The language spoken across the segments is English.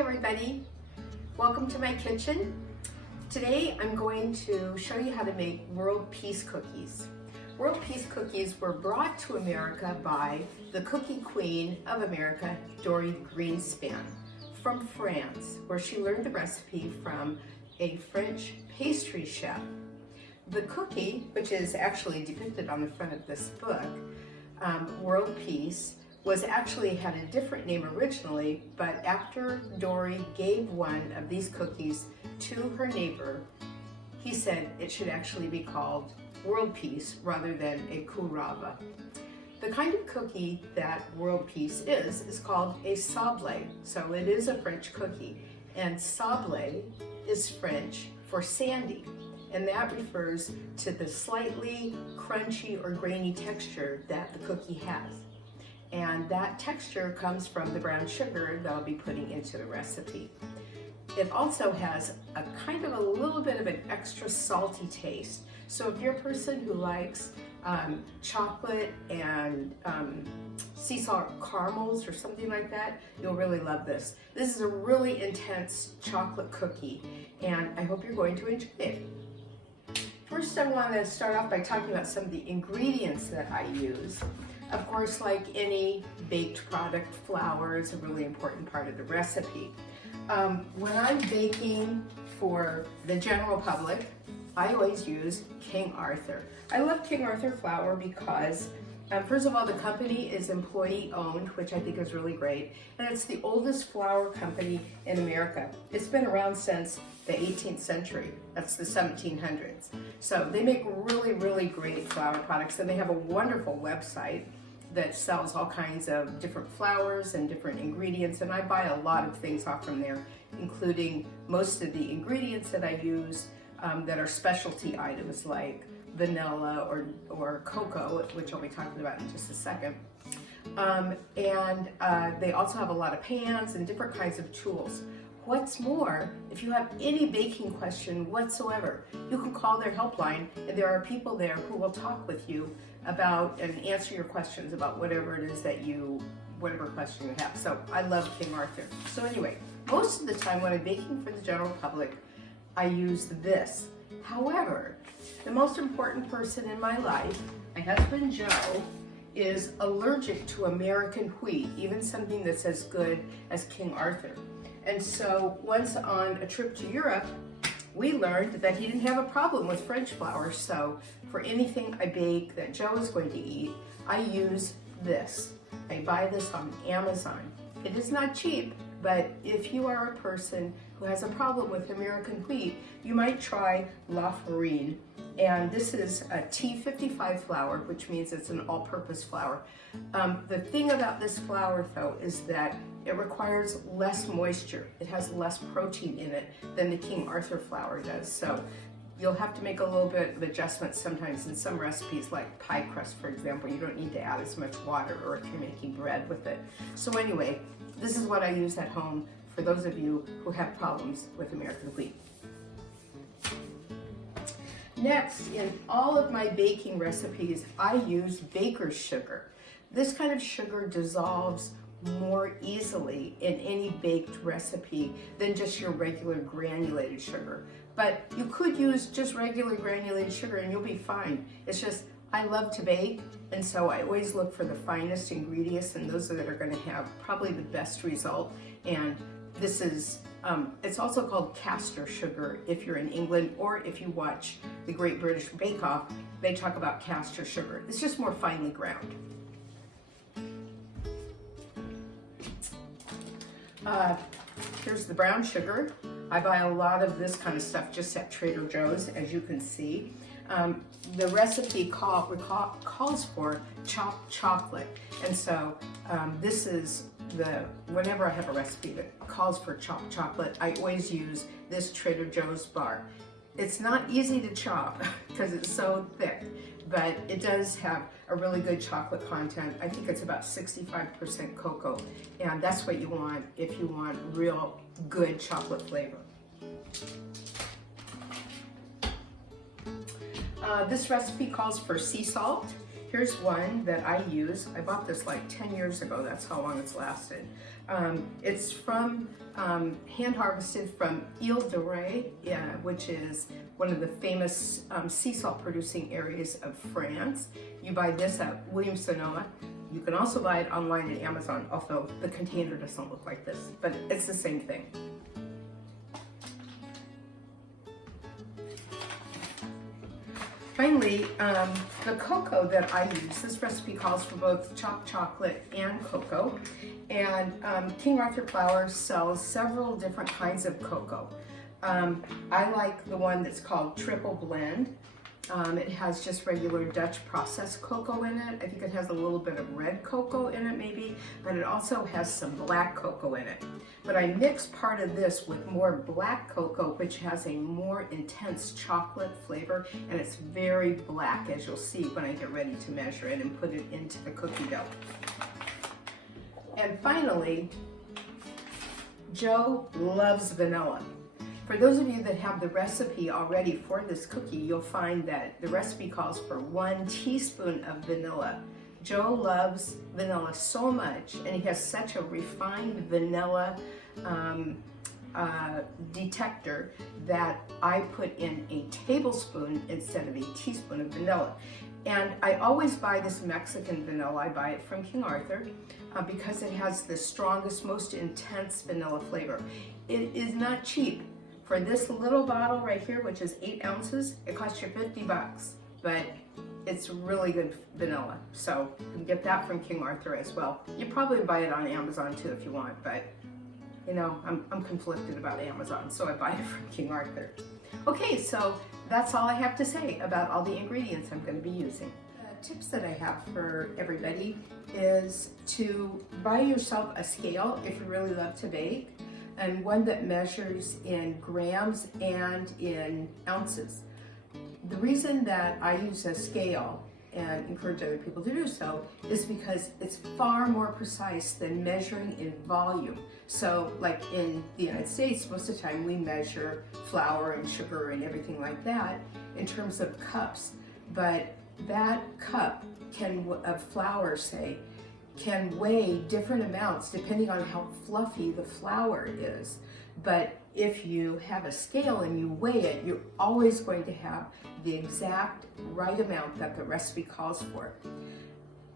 everybody, welcome to my kitchen. Today I'm going to show you how to make world peace cookies. World peace cookies were brought to America by the cookie queen of America, Dory Greenspan, from France, where she learned the recipe from a French pastry chef. The cookie, which is actually depicted on the front of this book, World Peace, was actually had a different name originally, but after Dory gave one of these cookies to her neighbor, he said it should actually be called World Peace rather than a Kurava. The kind of cookie that World Peace is called a sablé. So it is a French cookie, and sablé is French for sandy, and that refers to the slightly crunchy or grainy texture that the cookie has. And that texture comes from the brown sugar that I'll be putting into the recipe. It also has a kind of a little bit of an extra salty taste. So if you're a person who likes chocolate and sea salt caramels or something like that, you'll really love this. This is a really intense chocolate cookie, and I hope you're going to enjoy it. First, I want to start off by talking about some of the ingredients that I use. Of course, like any baked product, flour is a really important part of the recipe. When I'm baking for the general public, I always use King Arthur. I love King Arthur flour because, first of all, the company is employee owned, which I think is really great, and it's the oldest flour company in America. It's been around since the 18th century. That's the 1700s. So they make really, really great flour products, and they have a wonderful website that sells all kinds of different flours and different ingredients, and I buy a lot of things off from there, including most of the ingredients that I use that are specialty items like vanilla or cocoa, which I'll be talking about in just a second. They also have a lot of pans and different kinds of tools. What's more, if you have any baking question whatsoever, you can call their helpline, and there are people there who will talk with you about and answer your questions about whatever it is that whatever question you have. So I love King Arthur. So anyway, most of the time when I'm baking for the general public, I use this. However, the most important person in my life, my husband Joe, is allergic to American wheat, even something that's as good as King Arthur. And so once on a trip to Europe, we learned that he didn't have a problem with French flour. So for anything I bake that Joe is going to eat, I use this. I buy this on Amazon. It is not cheap, but if you are a person who has a problem with American wheat, you might try La Farine. And this is a T55 flour, which means it's an all-purpose flour. The thing about this flour, though, is that it requires less moisture. It has less protein in it than the King Arthur flour does. So you'll have to make a little bit of adjustments sometimes in some recipes, like pie crust, for example. You don't need to add as much water, or if you're making bread with it. So anyway, this is what I use at home for those of you who have problems with American wheat. Next, in all of my baking recipes, I use baker's sugar. This kind of sugar dissolves more easily in any baked recipe than just your regular granulated sugar. But you could use just regular granulated sugar and you'll be fine. It's just, I love to bake, and so I always look for the finest ingredients and those that are going to have probably the best result. And this is, it's also called caster sugar if you're in England, or if you watch the Great British Bake Off, they talk about caster sugar. It's just more finely ground. Here's the brown sugar. I buy a lot of this kind of stuff just at Trader Joe's, as you can see. The recipe calls for chopped chocolate, and so this is whenever I have a recipe that calls for chopped chocolate, I always use this Trader Joe's bar. It's not easy to chop because it's so thick, but it does have a really good chocolate content. I think it's about 65% cocoa, and that's what you want if you want real good chocolate flavor. This recipe calls for sea salt. Here's one that I use. I bought this like 10 years ago. That's how long it's lasted. It's from hand harvested from Ile de Ré, which is one of the famous sea salt producing areas of France. You buy this at Williams Sonoma. You can also buy it online at Amazon, although the container doesn't look like this, but it's the same thing. Finally, the cocoa that I use, this recipe calls for both chopped chocolate and cocoa. And King Arthur Flour sells several different kinds of cocoa. I like the one that's called Triple Blend. It has just regular Dutch processed cocoa in it. I think it has a little bit of red cocoa in it maybe, but it also has some black cocoa in it. But I mix part of this with more black cocoa, which has a more intense chocolate flavor, and it's very black, as you'll see when I get ready to measure it and put it into the cookie dough. And finally, Joe loves vanilla. For those of you that have the recipe already for this cookie, you'll find that the recipe calls for 1 teaspoon of vanilla. Joe loves vanilla so much, and he has such a refined vanilla detector that I put in a tablespoon instead of a teaspoon of vanilla. And I always buy this Mexican vanilla. I buy it from King Arthur because it has the strongest, most intense vanilla flavor. It is not cheap. For this little bottle right here, which is 8 ounces, it costs you 50 bucks, but it's really good vanilla. So you can get that from King Arthur as well. You probably buy it on Amazon too if you want, but you know, I'm conflicted about Amazon, so I buy it from King Arthur. Okay, so that's all I have to say about all the ingredients I'm going to be using. Tips that I have for everybody is to buy yourself a scale if you really love to bake, and one that measures in grams and in ounces. The reason that I use a scale and encourage other people to do so is because it's far more precise than measuring in volume. So like in the United States, most of the time we measure flour and sugar and everything like that in terms of cups, but that cup of flour, say, can weigh different amounts depending on how fluffy the flour is. But if you have a scale and you weigh it, you're always going to have the exact right amount that the recipe calls for.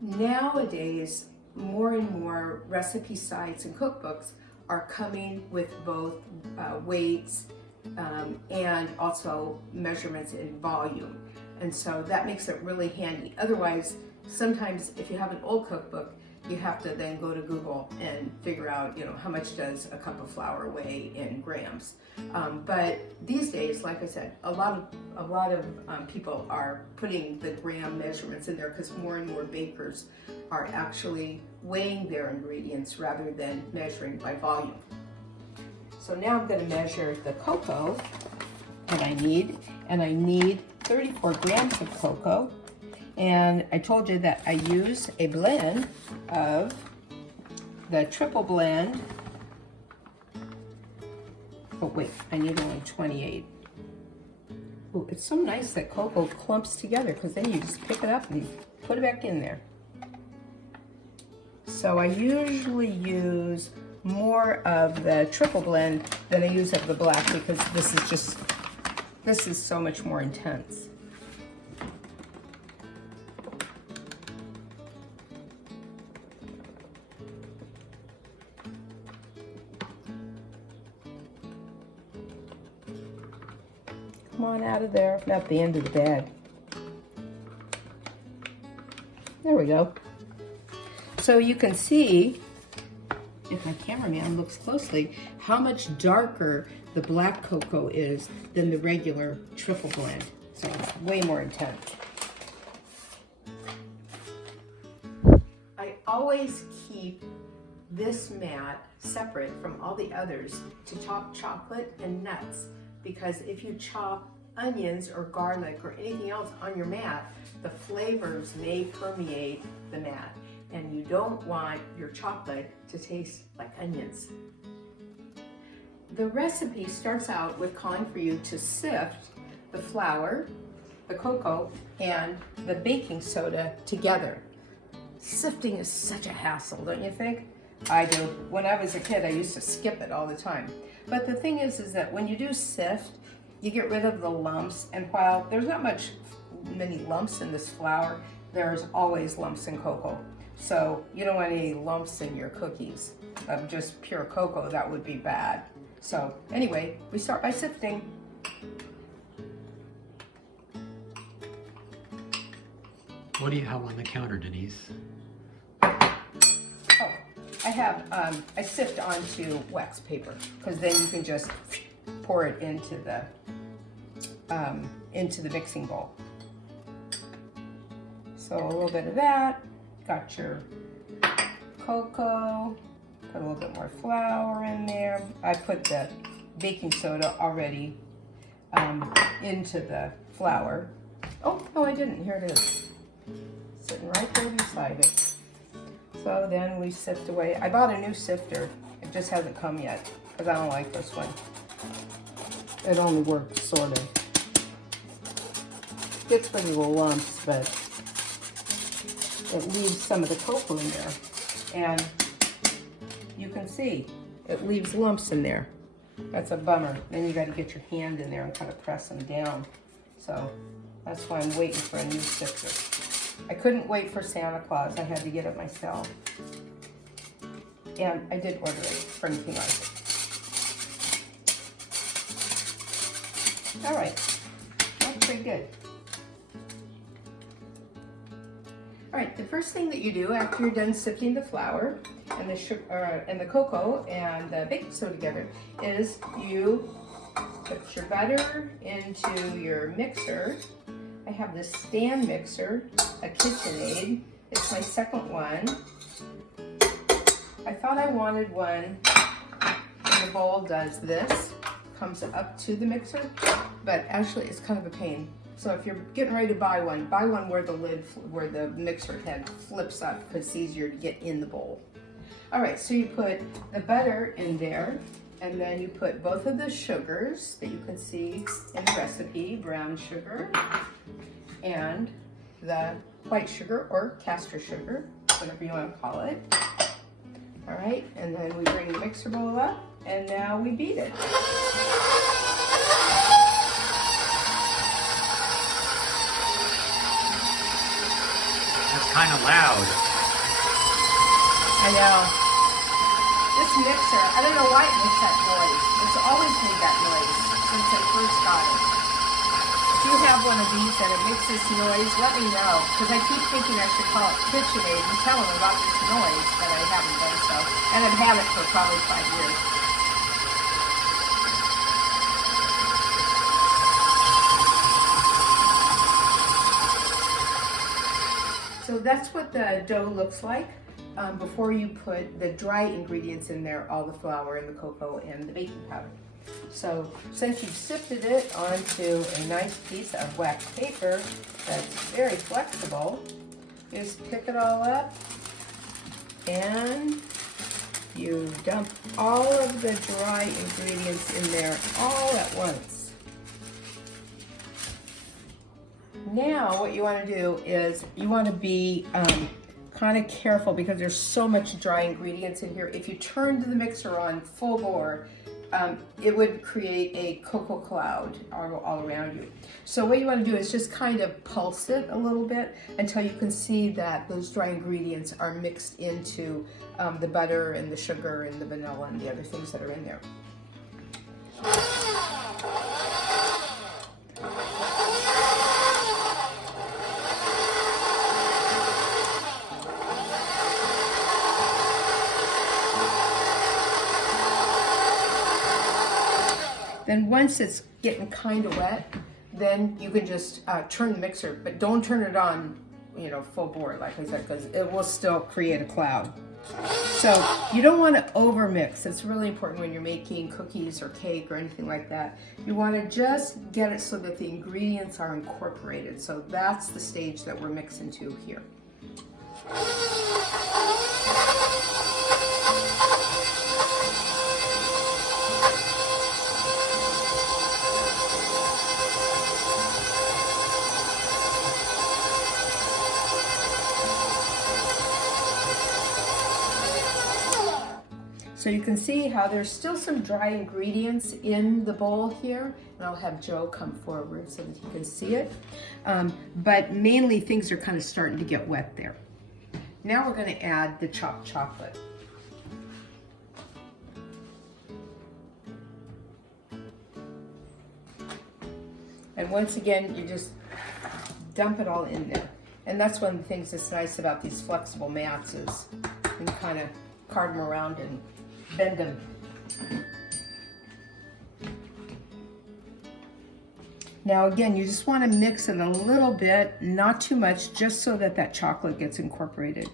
Nowadays, more and more recipe sites and cookbooks are coming with both weights and also measurements in volume. And so that makes it really handy. Otherwise, sometimes if you have an old cookbook, you have to then go to Google and figure out, you know, how much does a cup of flour weigh in grams. But these days, like I said, a lot of people are putting the gram measurements in there because more and more bakers are actually weighing their ingredients rather than measuring by volume. So now I'm going to measure the cocoa that I need, and I need 34 grams of cocoa. And I told you that I use a blend of the Triple Blend. Oh wait, I need only 28. Oh, it's so nice that cocoa clumps together because then you just pick it up and put it back in there. So I usually use more of the Triple Blend than I use of the black because this is so much more intense. Come on out of there, not the end of the bag. There we go. So you can see, if my cameraman looks closely, how much darker the black cocoa is than the regular Triple Blend. So it's way more intense. I always keep this mat separate from all the others to chop chocolate and nuts, because if you chop onions or garlic or anything else on your mat, the flavors may permeate the mat, and you don't want your chocolate to taste like onions. The recipe starts out with calling for you to sift the flour, the cocoa, and the baking soda together. Sifting is such a hassle, don't you think? I do. When I was a kid, I used to skip it all the time. But the thing is that when you do sift, you get rid of the lumps, and while there's not many lumps in this flour, there's always lumps in cocoa. So you don't want any lumps in your cookies of just pure cocoa. That would be bad. So anyway, we start by sifting. What do you have on the counter, Denise? Oh, I have, I sift onto wax paper, because then you can just pour it into the mixing bowl. So a little bit of that, got your cocoa, put a little bit more flour in there. I put the baking soda already into the flour. Oh, no, I didn't. Here it is. Sitting right there beside it. So then we sift away. I bought a new sifter. It just hasn't come yet because I don't like this one. It only works sort of. Gets rid of the lumps, but it leaves some of the cocoa in there. And you can see it leaves lumps in there. That's a bummer. Then you got to get your hand in there and kind of press them down. So that's why I'm waiting for a new sifter. I couldn't wait for Santa Claus. I had to get it myself. And I did order it for anything like it. All right, that's pretty good. All right, the first thing that you do after you're done sifting the flour and the sugar and the cocoa and the baking soda together is you put your butter into your mixer. I have this stand mixer, a KitchenAid. It's my second one. I thought I wanted one, and the bowl does this, comes up to the mixer, but actually it's kind of a pain. So if you're getting ready to buy one where the lid, where the mixer head flips up, because it's easier to get in the bowl. All right, so you put the butter in there, and then you put both of the sugars that you can see in the recipe, brown sugar and the white sugar or caster sugar, whatever you want to call it. All right, and then we bring the mixer bowl up, and now we beat it. That's kind of loud. I know. This mixer, I don't know why it makes that noise. It's always made that noise since I first got it. If you have one of these and it makes this noise, let me know, because I keep thinking I should call it KitchenAid and tell them about this noise, but I haven't done so. And I've had it for probably 5 years. So that's what the dough looks like before you put the dry ingredients in there, all the flour and the cocoa and the baking powder. So since you've sifted it onto a nice piece of wax paper that's very flexible, you just pick it all up and you dump all of the dry ingredients in there all at once. Now what you want to do is you want to be kind of careful because there's so much dry ingredients in here. If you turned the mixer on full bore, it would create a cocoa cloud all around you. So what you want to do is just kind of pulse it a little bit until you can see that those dry ingredients are mixed into the butter and the sugar and the vanilla and the other things that are in there. Then once it's getting kind of wet, then you can just turn the mixer, but don't turn it on, you know, full bore, like I said, because it will still create a cloud. So you don't want to over mix. It's really important when you're making cookies or cake or anything like that. You want to just get it so that the ingredients are incorporated. So that's the stage that we're mixing to here. So you can see how there's still some dry ingredients in the bowl here, and I'll have Joe come forward so that he can see it. But mainly things are kind of starting to get wet there. Now we're going to add the chopped chocolate. And once again, you just dump it all in there. And that's one of the things that's nice about these flexible mats is you can kind of cart them around and bend them. Now again, you just want to mix it a little bit, not too much, just so that that chocolate gets incorporated.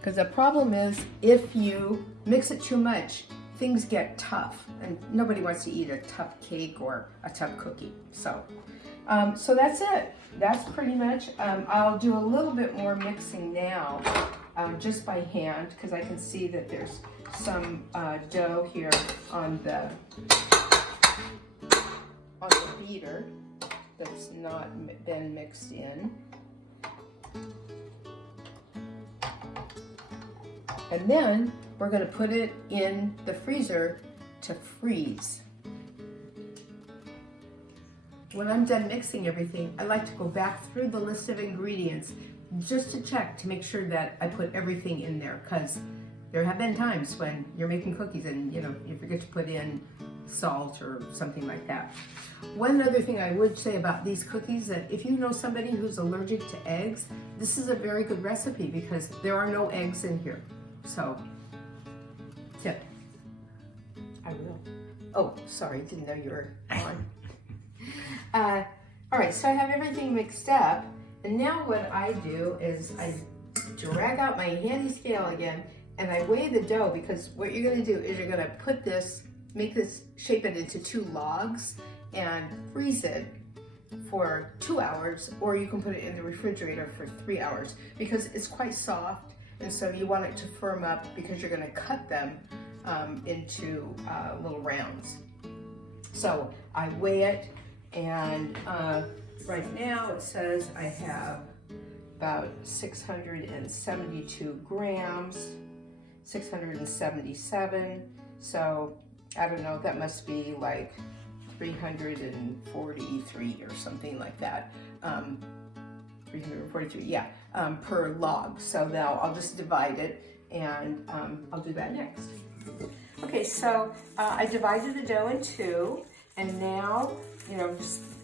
Because the problem is, if you mix it too much, things get tough, and nobody wants to eat a tough cake or a tough cookie. So that's it. That's pretty much. I'll do a little bit more mixing now, just by hand, because I can see that there's some dough here on the beater that's not been mixed in. And then we're going to put it in the freezer to freeze. When I'm done mixing everything, I like to go back through the list of ingredients just to check to make sure that I put everything in there, because there have been times when you're making cookies and you forget to put in salt or something like that. One other thing I would say about these cookies, that if you know somebody who's allergic to eggs, this is a very good recipe because there are no eggs in here. So, tip. I will. Oh, sorry, didn't know you were on. All right, so I have everything mixed up, and now what I do is I drag out my handy scale again, and I weigh the dough, because what you're going to do is you're going to put this, shape it into 2 logs, and freeze it for 2 hours, or you can put it in the refrigerator for 3 hours, because it's quite soft, and so you want it to firm up because you're going to cut them into little rounds. So I weigh it, and right now it says I have about 672 grams, 677. So I don't know, that must be like 343 or something like that. 343, yeah, per log. So now I'll just divide it, and I'll do that next. Okay, so I divided the dough in 2, and now,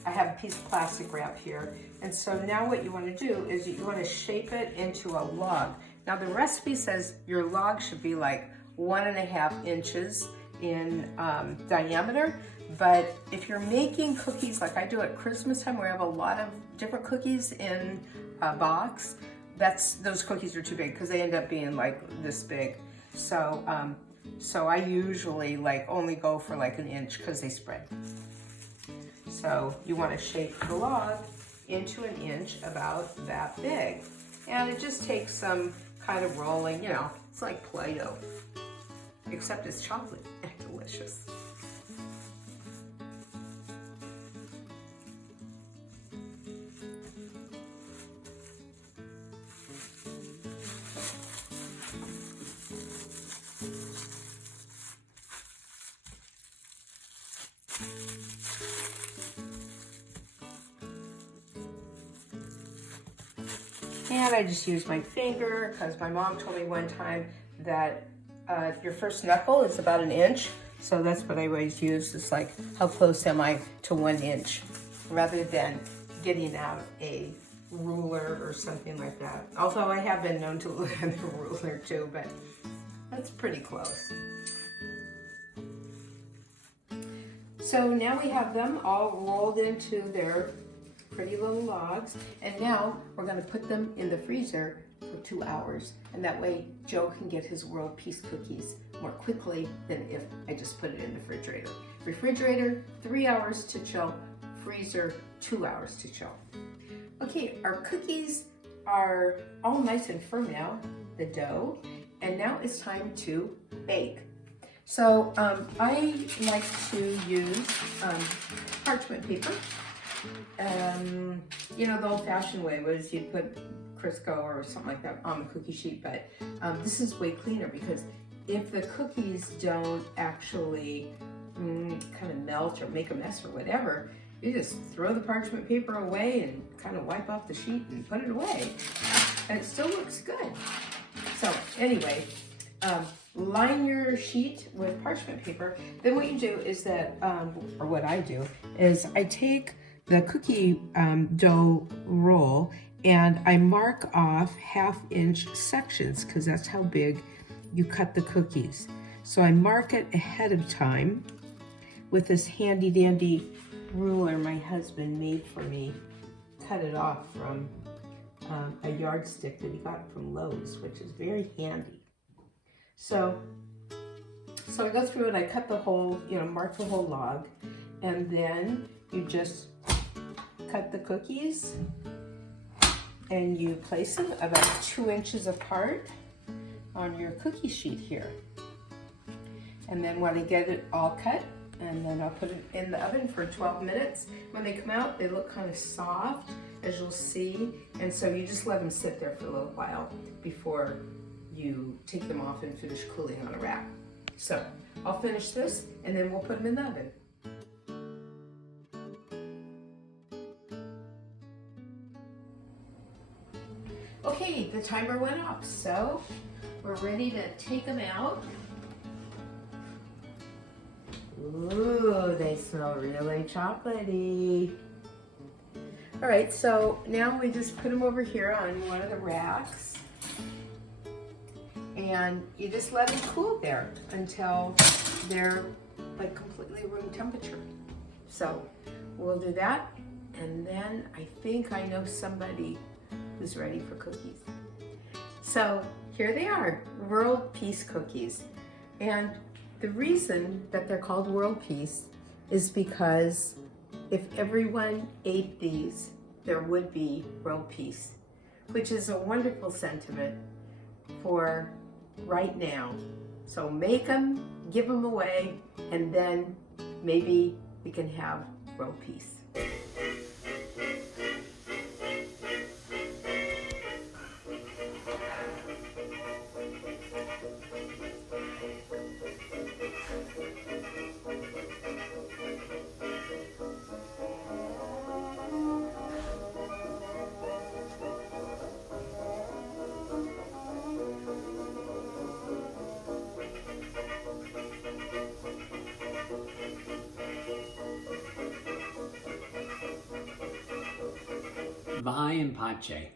I have a piece of plastic wrap here. And so now what you want to do is you want to shape it into a log. Now the recipe says your log should be like 1.5 inches in diameter. But if you're making cookies like I do at Christmas time, where I have a lot of different cookies in a box, those cookies are too big because they end up being like this big. So I usually only go for like 1 inch because they spread. So you want to shape the log into 1 inch, about that big. And it just takes some kind of rolling, it's like Play-Doh, except it's chocolate and delicious. And I just use my finger because my mom told me one time that your first knuckle is about 1 inch. So that's what I always use. It's like, how close am I to 1 inch? Rather than getting out a ruler or something like that. Although I have been known to look at the ruler too, but that's pretty close. So now we have them all rolled into their pretty little logs, and now we're going to put them in the freezer for 2 hours, and that way Joe can get his world peace cookies more quickly than if I just put it in the refrigerator. Refrigerator, 3 hours to chill. Freezer, 2 hours to chill. Okay, our cookies are all nice and firm now, the dough, and now it's time to bake. So I like to use parchment paper. You know, the old-fashioned way was you'd put Crisco or something like that on the cookie sheet, but this is way cleaner because if the cookies don't actually kind of melt or make a mess or whatever, you just throw the parchment paper away and kind of wipe off the sheet and put it away, and it still looks good. So anyway, line your sheet with parchment paper. Then what you do is that, or what I do, is I take the cookie dough roll and I mark off 1/2-inch sections because that's how big you cut the cookies. So I mark it ahead of time with this handy dandy ruler my husband made for me. Cut it off from a yardstick that he got from Lowe's, which is very handy. So I go through and I cut the whole, mark the whole log, and then you just cut the cookies and you place them about 2 inches apart on your cookie sheet here. And then when I get it all cut, and then I'll put it in the oven for 12 minutes. When they come out, they look kind of soft, as you'll see. And so you just let them sit there for a little while before you take them off and finish cooling on a rack. So I'll finish this and then we'll put them in the oven. Okay, the timer went off, so we're ready to take them out. Ooh, they smell really chocolatey. All right, so now we just put them over here on one of the racks. And you just let them cool there until they're like completely room temperature. So we'll do that. And then I think I know somebody who's ready for cookies. So here they are, world peace cookies. And the reason that they're called world peace is because if everyone ate these, there would be world peace, which is a wonderful sentiment for right now. So make them, give them away, and then maybe we can have world peace. Vai and pace.